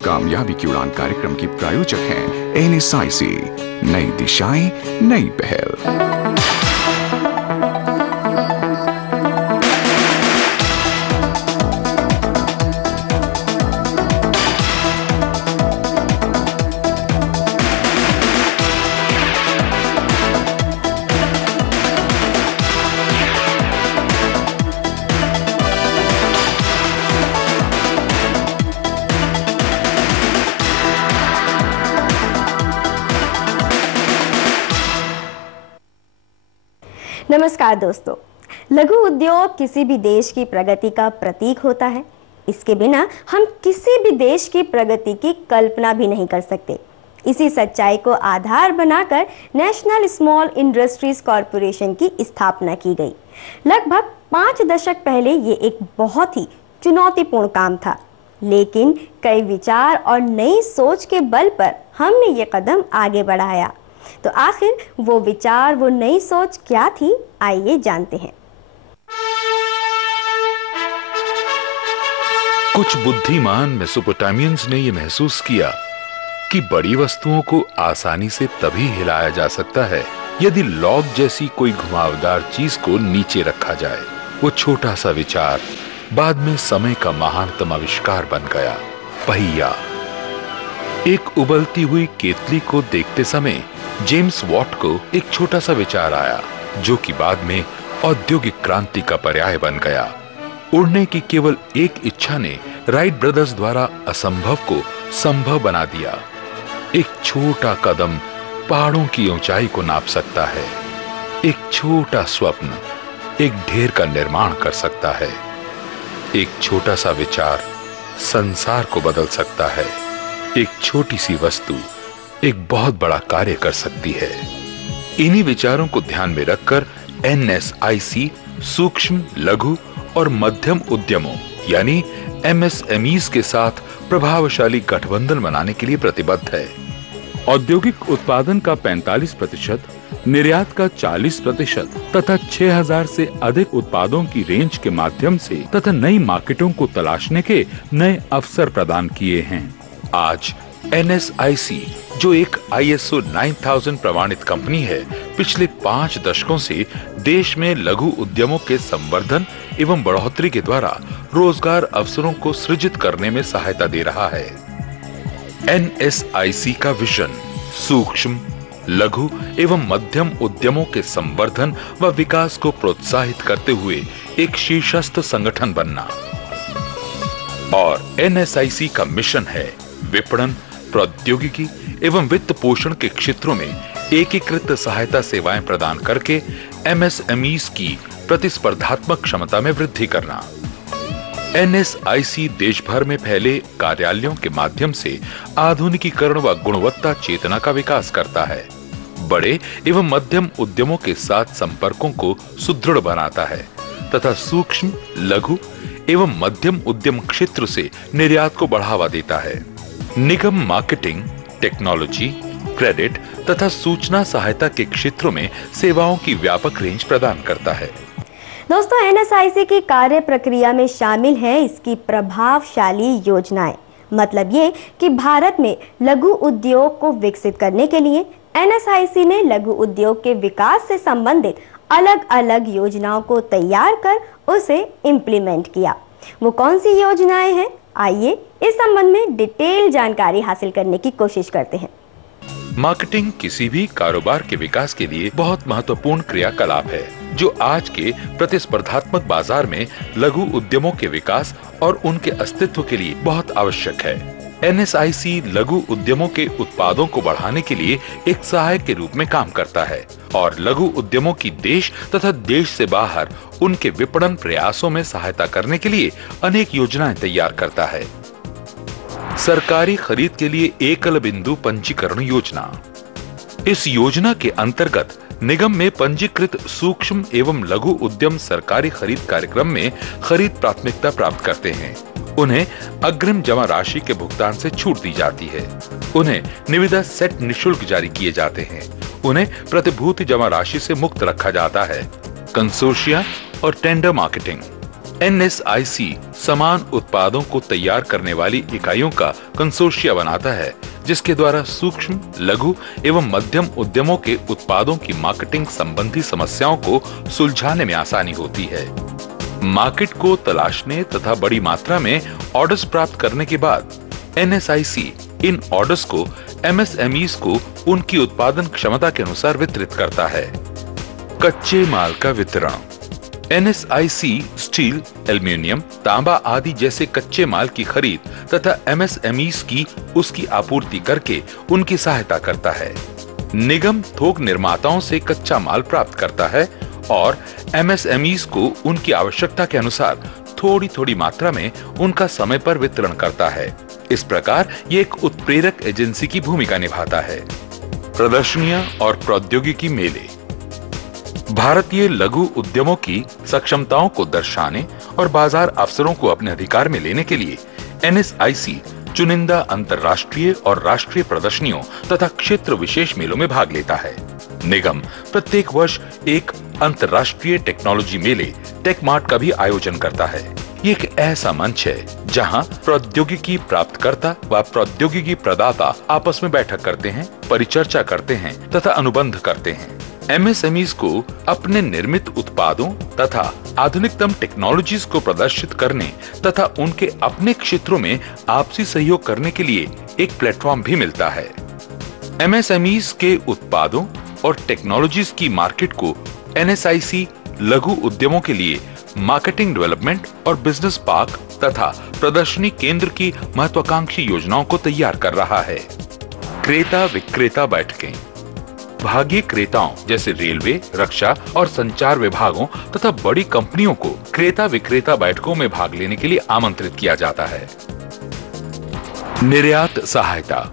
कामयाबी की उड़ान कार्यक्रम की प्रायोजक हैं NSIC, नई दिशाएं नई पहल। नमस्कार दोस्तों, लघु उद्योग किसी भी देश की प्रगति का प्रतीक होता है। इसके बिना हम किसी भी देश की प्रगति की कल्पना भी नहीं कर सकते। इसी सच्चाई को आधार बनाकर नेशनल स्मॉल इंडस्ट्रीज कॉरपोरेशन की स्थापना की गई। लगभग 5 दशक पहले ये एक बहुत ही चुनौतीपूर्ण काम था, लेकिन कई विचार और नई सोच के बल पर हमने ये कदम आगे बढ़ाया। तो आखिर वो विचार, वो नई सोच क्या थी, आइए जानते हैं। कुछ बुद्धिमान मेसोपोटामियंस ने यह महसूस किया कि बड़ी वस्तुओं को आसानी से तभी हिलाया जा सकता है यदि लॉग जैसी कोई घुमावदार चीज को नीचे रखा जाए। वो छोटा सा विचार बाद में समय का महानतम आविष्कार बन गया, पहिया। एक उबलती हुई केतली को देखते समय जेम्स वॉट को एक छोटा सा विचार आया, जो कि बाद में औद्योगिक क्रांति का पर्याय बन गया। उड़ने की केवल एक इच्छा ने राइट ब्रदर्स द्वारा असंभव को संभव बना दिया। एक छोटा कदम पहाड़ों की ऊंचाई को नाप सकता है। एक छोटा स्वप्न एक ढेर का निर्माण कर सकता है। एक छोटा सा विचार संसार को बदल सकता है। एक छोटी सी वस्तु एक बहुत बड़ा कार्य कर सकती है। इन्हीं विचारों को ध्यान में रखकर NSIC सूक्ष्म, लघु और मध्यम उद्यमों यानी MSMEs के साथ प्रभावशाली गठबंधन बनाने के लिए प्रतिबद्ध है। औद्योगिक उत्पादन का 45%, निर्यात का 40% तथा 6000 से अधिक उत्पादों की रेंज के माध्यम से तथा नई मार्केटों को तलाशने के नए अवसर प्रदान किए हैं। आज NSIC, जो एक ISO 9000 प्रमाणित कंपनी है, पिछले 5 दशकों से देश में लघु उद्यमों के संवर्धन एवं बढ़ोतरी के द्वारा रोजगार अवसरों को सृजित करने में सहायता दे रहा है। NSIC का विजन सूक्ष्म, लघु एवं मध्यम उद्यमों के संवर्धन व विकास को प्रोत्साहित करते हुए एक शीर्षस्थ संगठन बनना और NSIC का मिशन है विपणन, प्रौद्योगिकी एवं वित्त पोषण के क्षेत्रों में एकीकृत सहायता सेवाएं प्रदान करके MSMEs की प्रतिस्पर्धात्मक क्षमता में वृद्धि करना। NSIC देश भर में फैले कार्यालयों के माध्यम से आधुनिकीकरण व गुणवत्ता चेतना का विकास करता है, बड़े एवं मध्यम उद्यमों के साथ संपर्कों को सुदृढ़ बनाता है तथा सूक्ष्म, लघु एवं मध्यम उद्यम क्षेत्र से निर्यात को बढ़ावा देता है। निगम मार्केटिंग, टेक्नोलॉजी, क्रेडिट तथा सूचना सहायता के क्षेत्रों में सेवाओं की व्यापक रेंज प्रदान करता है। दोस्तों, NSIC की कार्य प्रक्रिया में शामिल है इसकी प्रभावशाली योजनाएं। मतलब ये कि भारत में लघु उद्योग को विकसित करने के लिए NSIC ने लघु उद्योग के विकास से संबंधित अलग अलग योजनाओं को तैयार कर उसे इम्प्लीमेंट किया। वो कौन सी योजनाएं हैं, आइए इस संबंध में डिटेल जानकारी हासिल करने की कोशिश करते हैं। मार्केटिंग किसी भी कारोबार के विकास के लिए बहुत महत्वपूर्ण क्रियाकलाप है, जो आज के प्रतिस्पर्धात्मक बाजार में लघु उद्यमों के विकास और उनके अस्तित्व के लिए बहुत आवश्यक है। NSIC लघु उद्यमों के उत्पादों को बढ़ाने के लिए एक सहायक के रूप में काम करता है और लघु उद्यमों की देश तथा देश से बाहर उनके विपणन प्रयासों में सहायता करने के लिए अनेक योजनाएं तैयार करता है। सरकारी खरीद के लिए एकल बिंदु पंजीकरण योजना। इस योजना के अंतर्गत निगम में पंजीकृत सूक्ष्म एवं लघु उद्यम सरकारी खरीद कार्यक्रम में खरीद प्राथमिकता प्राप्त करते हैं। उन्हें अग्रिम जमा राशि के भुगतान से छूट दी जाती है। उन्हें निविदा सेट निशुल्क जारी किए जाते हैं। उन्हें प्रतिभूति जमा राशि से मुक्त रखा जाता है। कंसोर्शिया और टेंडर मार्केटिंग। NSIC समान उत्पादों को तैयार करने वाली इकाइयों का कंसोर्शिया बनाता है, जिसके द्वारा सूक्ष्म, लघु एवं मध्यम उद्यमों के उत्पादों की मार्केटिंग संबंधी समस्याओं को सुलझाने में आसानी होती है। मार्केट को तलाशने तथा बड़ी मात्रा में ऑर्डर्स प्राप्त करने के बाद NSIC इन ऑर्डर्स को MSMEs को उनकी उत्पादन क्षमता के अनुसार वितरित करता है। कच्चे माल का वितरण। NSIC स्टील, एल्युमिनियम, तांबा आदि जैसे कच्चे माल की खरीद तथा MSMEs की उसकी आपूर्ति करके उनकी सहायता करता है। निगम थोक निर्माताओं से कच्चा माल प्राप्त करता है और MSMEs को उनकी आवश्यकता के अनुसार थोड़ी थोड़ी मात्रा में उनका समय पर वितरण करता है। इस प्रकार ये एक उत्प्रेरक एजेंसी की भूमिका निभाता है। प्रदर्शनियां और प्रौद्योगिकी मेले। भारतीय लघु उद्यमों की सक्षमताओं को दर्शाने और बाजार अवसरों को अपने अधिकार में लेने के लिए NSIC चुनिंदा अंतर्राष्ट्रीय और राष्ट्रीय प्रदर्शनियों तथा क्षेत्र विशेष मेलों में भाग लेता है। निगम प्रत्येक वर्ष एक अंतर्राष्ट्रीय टेक्नोलॉजी मेले टेकमार्ट का भी आयोजन करता है। ये एक ऐसा मंच है जहां प्रौद्योगिकी प्राप्तकर्ता व प्रौद्योगिकी प्रदाता आपस में बैठक करते हैं, परिचर्चा करते हैं तथा अनुबंध करते हैं। MSMEs को अपने निर्मित उत्पादों तथा आधुनिकतम टेक्नोलॉजीज को प्रदर्शित करने तथा उनके अपने क्षेत्रों में आपसी सहयोग करने के लिए एक प्लेटफॉर्म भी मिलता है। MSMEs के उत्पादों और टेक्नोलॉजीज की मार्केट को NSIC लघु उद्यमों के लिए मार्केटिंग डेवलपमेंट और बिजनेस पार्क तथा प्रदर्शनी केंद्र की महत्वाकांक्षी योजनाओं को तैयार कर रहा है। क्रेता विक्रेता बैठकें। भागीय क्रेताओं जैसे रेलवे, रक्षा और संचार विभागों तथा बड़ी कंपनियों को क्रेता विक्रेता बैठकों में भाग लेने के लिए आमंत्रित किया जाता है। निर्यात सहायता।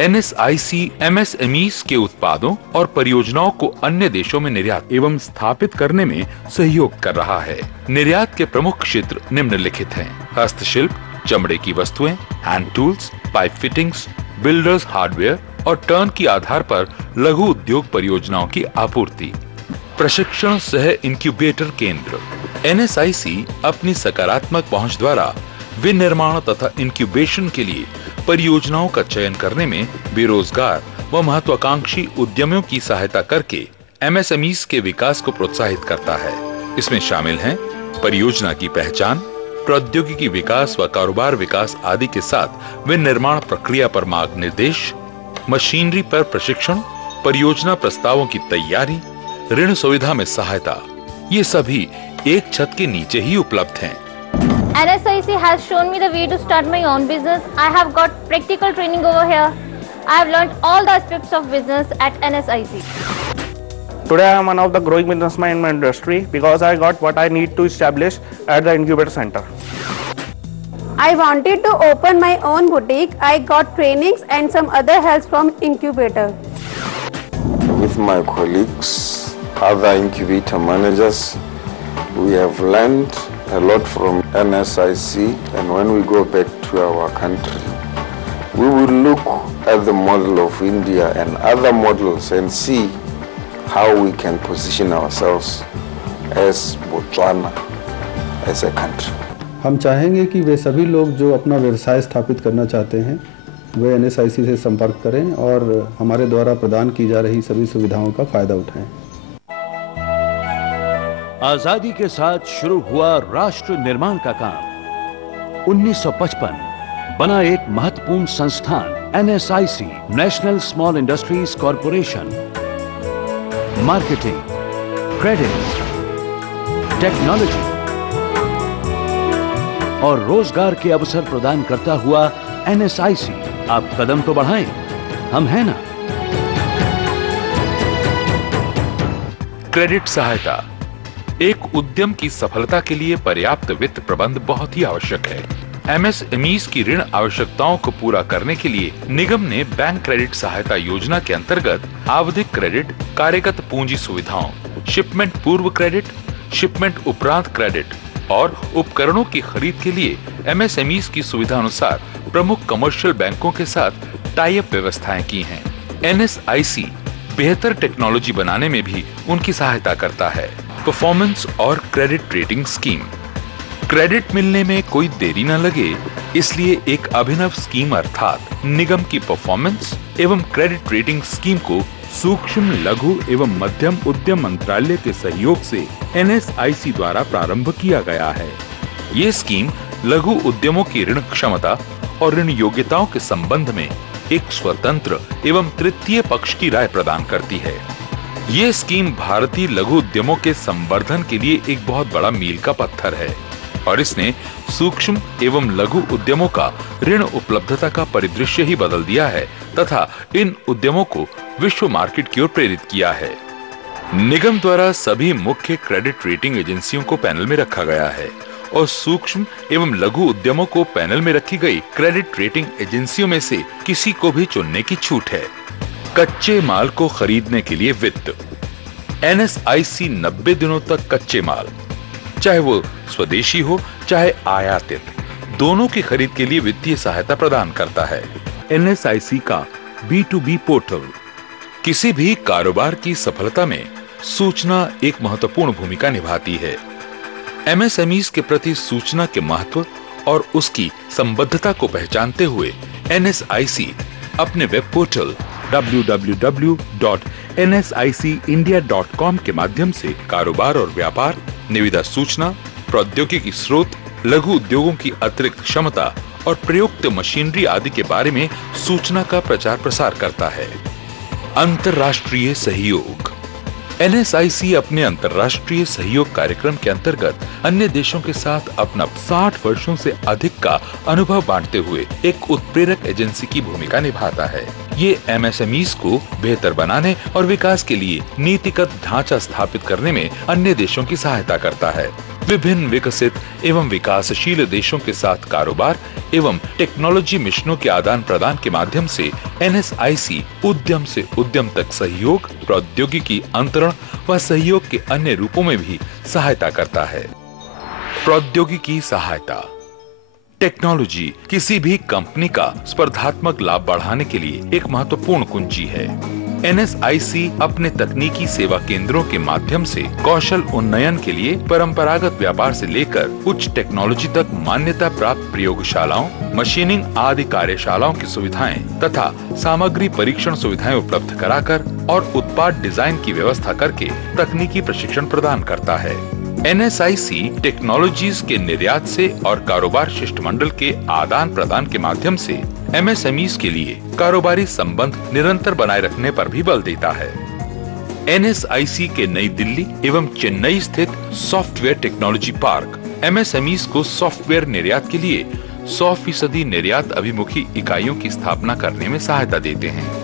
NSIC MSMEs के उत्पादों और परियोजनाओं को अन्य देशों में निर्यात एवं स्थापित करने में सहयोग कर रहा है। निर्यात के प्रमुख क्षेत्र निम्नलिखित हैं: हस्तशिल्प, चमड़े की वस्तुएं, hand tools, pipe fittings, builders hardware और टर्न की आधार पर लघु उद्योग परियोजनाओं की आपूर्ति। प्रशिक्षण सह इंक्यूबेटर केंद्र। NSIC अपनी सकारात्मक पहुंच द्वारा विनिर्माण तथा इंक्यूबेशन के लिए परियोजनाओं का चयन करने में बेरोजगार व महत्वाकांक्षी उद्यमियों की सहायता करके MSMEs के विकास को प्रोत्साहित करता है। इसमें शामिल हैं परियोजना की पहचान, प्रौद्योगिकी विकास व कारोबार विकास आदि के साथ विनिर्माण प्रक्रिया पर मार्गनिर्देश, मशीनरी पर प्रशिक्षण, परियोजना प्रस्तावों की तैयारी, ऋण सुविधा में सहायता। ये सभी एक छत के नीचे ही उपलब्ध हैं। NSIC has shown me the way to start my own business. I have got practical training over here. I have learned all the aspects of business at NSIC. Today I am one of the growing businessmen in my industry because I got what I need to establish at the incubator center. I wanted to open my own boutique. I got trainings and some other help from incubator. With my colleagues, other incubator managers, we have learned a lot from NSIC, and when we go back to our country, we will look at the model of India and other models and see how we can position ourselves as Botswana as a country. हम चाहेंगे कि वे सभी लोग जो अपना व्यवसाय स्थापित करना चाहते हैं वे NSIC से संपर्क करें और हमारे द्वारा प्रदान की जा रही सभी सुविधाओं का फायदा उठाएं। आजादी के साथ शुरू हुआ राष्ट्र निर्माण का काम 1955 बना एक महत्वपूर्ण संस्थान NSIC, national small industries corporation. Marketing, credit, technology और रोजगार के अवसर प्रदान करता हुआ NSIC, आप कदम तो बढ़ाएं, हम हैं ना। क्रेडिट सहायता। एक उद्यम की सफलता के लिए पर्याप्त वित्त प्रबंध बहुत ही आवश्यक है। MSMEs की ऋण आवश्यकताओं को पूरा करने के लिए निगम ने बैंक क्रेडिट सहायता योजना के अंतर्गत आवधिक क्रेडिट, कार्यगत पूंजी सुविधाओं, शिपमेंट पूर्व क्रेडिट, शिपमेंट उपरांत क्रेडिट और उपकरणों की खरीद के लिए MSMEs की सुविधा अनुसार प्रमुख कमर्शियल बैंकों के साथ टाई अप व्यवस्थाएं की हैं। NSIC बेहतर टेक्नोलॉजी बनाने में भी उनकी सहायता करता है। परफॉर्मेंस और क्रेडिट रेटिंग स्कीम। क्रेडिट मिलने में कोई देरी न लगे, इसलिए एक अभिनव स्कीम अर्थात निगम की परफॉर्मेंस एवं क्रेडिट रेटिंग स्कीम को सूक्ष्म, लघु एवं मध्यम उद्यम मंत्रालय के सहयोग से NSIC द्वारा प्रारंभ किया गया है। ये स्कीम लघु उद्यमों की ऋण क्षमता और ऋण योग्यताओं के संबंध में एक स्वतंत्र एवं तृतीय पक्ष की राय प्रदान करती है। ये स्कीम भारतीय लघु उद्यमों के संवर्धन के लिए एक बहुत बड़ा मील का पत्थर है और इसने सूक्ष्म एवं लघु उद्यमों का ऋण उपलब्धता का परिदृश्य ही बदल दिया है तथा इन उद्यमों को विश्व मार्केट की ओर प्रेरित किया है। निगम द्वारा सभी मुख्य क्रेडिट रेटिंग एजेंसियों को पैनल में रखा गया है और सूक्ष्म एवं लघु उद्यमों को पैनल में रखी गई क्रेडिट रेटिंग एजेंसियों में से किसी को भी चुनने की छूट है। कच्चे माल को खरीदने के लिए वित्त। NSIC 90 दिनों तक कच्चे माल, चाहे वो स्वदेशी हो चाहे आयातित, दोनों की खरीद के लिए वित्तीय सहायता प्रदान करता है। NSIC का B2B पोर्टल। किसी भी कारोबार की सफलता में सूचना एक महत्वपूर्ण भूमिका निभाती है। MSMEs के प्रति सूचना के महत्व और उसकी संबद्धता को पहचानते हुए NSIC अपने वेब पोर्टल www.nsicindia.com के माध्यम से कारोबार और व्यापार, निविदा सूचना, प्रौद्योगिकी स्रोत, लघु उद्योगों की अतिरिक्त क्षमता और प्रयुक्त मशीनरी आदि के बारे में सूचना का प्रचार प्रसार करता है। अंतर्राष्ट्रीय सहयोग। NSIC अपने अंतर्राष्ट्रीय सहयोग कार्यक्रम के अंतर्गत अन्य देशों के साथ अपना 60 वर्षों से अधिक का अनुभव बांटते हुए एक उत्प्रेरक एजेंसी की भूमिका निभाता है। ये MSMEs को बेहतर बनाने और विकास के लिए नीतिगत ढांचा स्थापित करने में अन्य देशों की सहायता करता है। विभिन्न विकसित एवं विकासशील देशों के साथ कारोबार एवं टेक्नोलॉजी मिशनों के आदान प्रदान के माध्यम से NSIC उद्यम से उद्यम तक सहयोग, प्रौद्योगिकी अंतरण व सहयोग के अन्य रूपों में भी सहायता करता है। प्रौद्योगिकी सहायता। टेक्नोलॉजी किसी भी कंपनी का स्पर्धात्मक लाभ बढ़ाने के लिए एक महत्वपूर्ण कुंजी है। NSIC अपने तकनीकी सेवा केंद्रों के माध्यम से कौशल उन्नयन के लिए परंपरागत व्यापार से लेकर उच्च टेक्नोलॉजी तक मान्यता प्राप्त प्रयोगशालाओं, मशीनिंग आदि कार्यशालाओं की सुविधाएं तथा सामग्री परीक्षण सुविधाएं उपलब्ध कराकर और उत्पाद डिजाइन की व्यवस्था करके तकनीकी प्रशिक्षण प्रदान करता है। NSIC टेक्नोलॉजीज के निर्यात से और कारोबार शिष्टमंडल के आदान प्रदान के माध्यम से MSMEs के लिए कारोबारी संबंध निरंतर बनाए रखने पर भी बल देता है। NSIC के नई दिल्ली एवं चेन्नई स्थित सॉफ्टवेयर टेक्नोलॉजी पार्क MSMEs को सॉफ्टवेयर निर्यात के लिए 100% निर्यात अभिमुखी इकाइयों की स्थापना करने में सहायता देते हैं।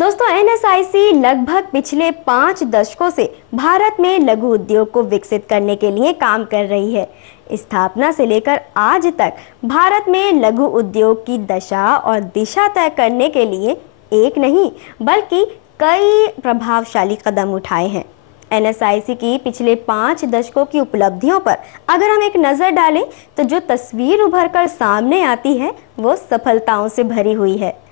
दोस्तों, NSIC लगभग पिछले 5 दशकों से भारत में लघु उद्योग को विकसित करने के लिए काम कर रही है। स्थापना से लेकर आज तक भारत में लघु उद्योग की दशा और दिशा तय करने के लिए एक नहीं बल्कि कई प्रभावशाली कदम उठाए हैं। NSIC की पिछले 5 दशकों की उपलब्धियों पर अगर हम एक नज़र डालें तो जो तस्वीर उभर कर सामने आती है वो सफलताओं से भरी हुई है।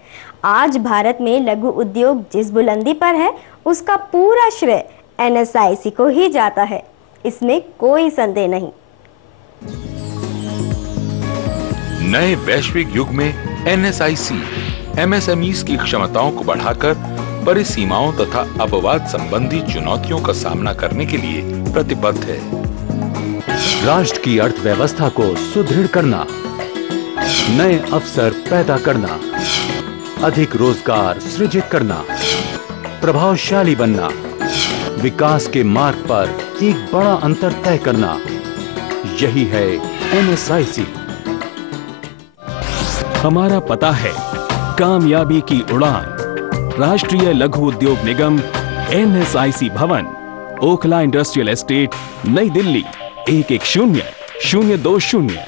आज भारत में लघु उद्योग जिस बुलंदी पर है उसका पूरा श्रेय NSIC को ही जाता है, इसमें कोई संदेह नहीं। नए वैश्विक युग में NSIC MSMEs की क्षमताओं को बढ़ाकर परिसीमाओं तथा अपवाद संबंधी चुनौतियों का सामना करने के लिए प्रतिबद्ध है। राष्ट्र की अर्थव्यवस्था को सुदृढ़ करना, नए अवसर पैदा करना, अधिक रोजगार सृजित करना, प्रभावशाली बनना, विकास के मार्ग पर एक बड़ा अंतर तय करना, यही है NSIC। हमारा पता है कामयाबी की उड़ान, राष्ट्रीय लघु उद्योग निगम NSIC भवन, ओखला इंडस्ट्रियल एस्टेट, नई दिल्ली 110020।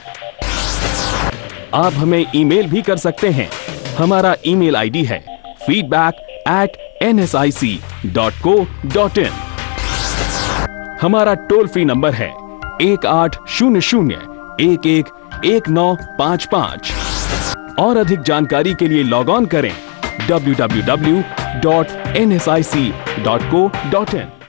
आप हमें ईमेल भी कर सकते हैं। हमारा ईमेल आईडी है feedback@nsic.co.in। हमारा टोल फ्री नंबर है 1800-111955 और अधिक जानकारी के लिए लॉग ऑन करें www.nsic.co.in।